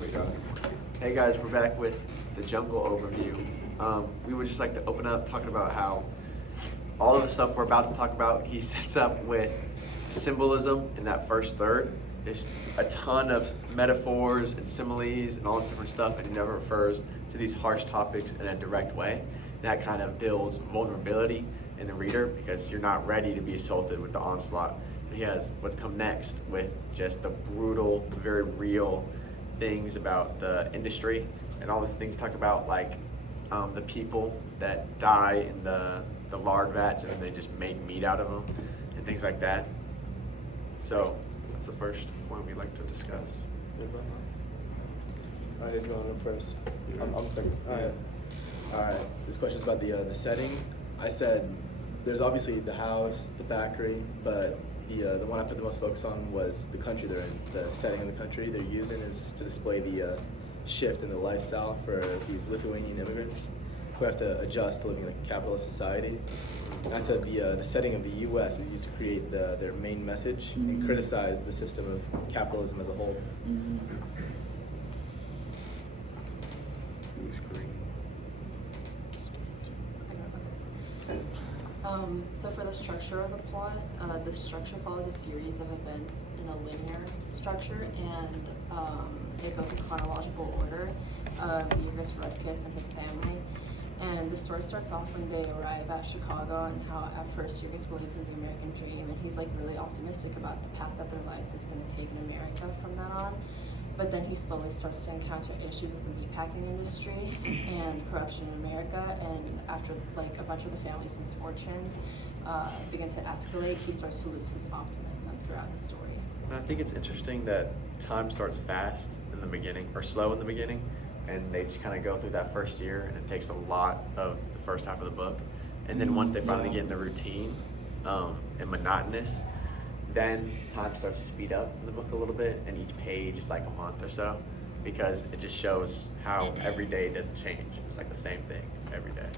We got it. Hey guys, we're back with the Jungle overview. We would just like to open up talking about how all of the stuff we're about to talk about, he sets up with symbolism in that first third. There's a ton of metaphors and similes and all this different stuff, and he never refers to these harsh topics in a direct way. That kind of builds vulnerability in the reader because you're not ready to be assaulted with the onslaught. He has what come next with just the brutal, very real things about the industry and all these things talk about like the people that die in the lard vats and then they just make meat out of them and things like that. So that's the first one we'd like to discuss. Alright, who's going up first? I'm second. Alright. This question is about the setting. I said there's obviously the house, the factory, but the one I put the most focus on was the country they're in. The setting in the country they're using is to display the shift in the lifestyle for these Lithuanian immigrants who have to adjust to living in a capitalist society. And I said the setting of the U.S. is used to create their main message and criticize the system of capitalism as a whole. So for the structure of the plot, the structure follows a series of events in a linear structure, and it goes in chronological order of Jurgis Rudkus and his family. And the story starts off when they arrive at Chicago and how at first Jurgis believes in the American dream, and he's like really optimistic about the path that their lives is going to take in America from then on. But then he slowly starts to encounter issues with the meatpacking industry and corruption in America. And after like a bunch of the family's misfortunes begin to escalate, he starts to lose his optimism throughout the story. I think it's interesting that time starts fast in the beginning or slow in the beginning, and they just kind of go through that first year, and it takes a lot of the first half of the book. And then once they finally get in the routine and monotonous, then time starts to speed up in the book a little bit, and each page is like a month or so because it just shows how every day doesn't change. It's like the same thing every day.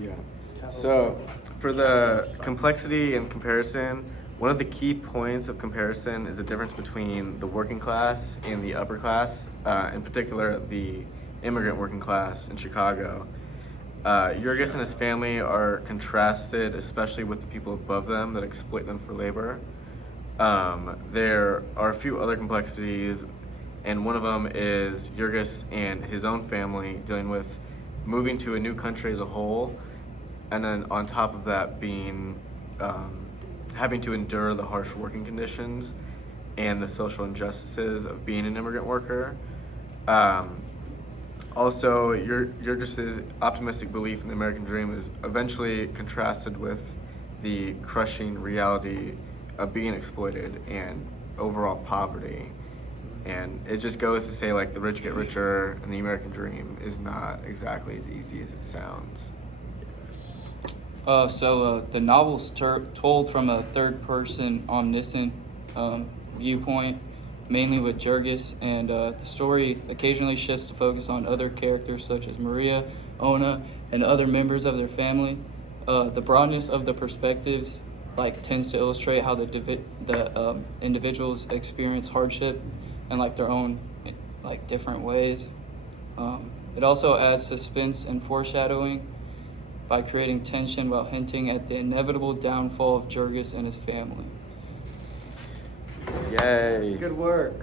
Yeah. So for the complexity and comparison, one of the key points of comparison is the difference between the working class and the upper class, in particular the immigrant working class in Chicago. Jurgis and his family are contrasted, especially with the people above them that exploit them for labor. There are a few other complexities, and one of them is Jurgis and his own family dealing with moving to a new country as a whole, and then on top of that being having to endure the harsh working conditions and the social injustices of being an immigrant worker. Also, Jurgis's optimistic belief in the American dream is eventually contrasted with the crushing reality of being exploited and overall poverty. And it just goes to say, like, the rich get richer and the American dream is not exactly as easy as it sounds. So the novel's told from a third-person omniscient viewpoint, mainly with Jurgis, and the story occasionally shifts to focus on other characters such as Maria, Ona, and other members of their family. The broadness of the perspectives tends to illustrate how the individuals experience hardship in their own different ways. It also adds suspense and foreshadowing by creating tension while hinting at the inevitable downfall of Jurgis and his family. Yay! Good work.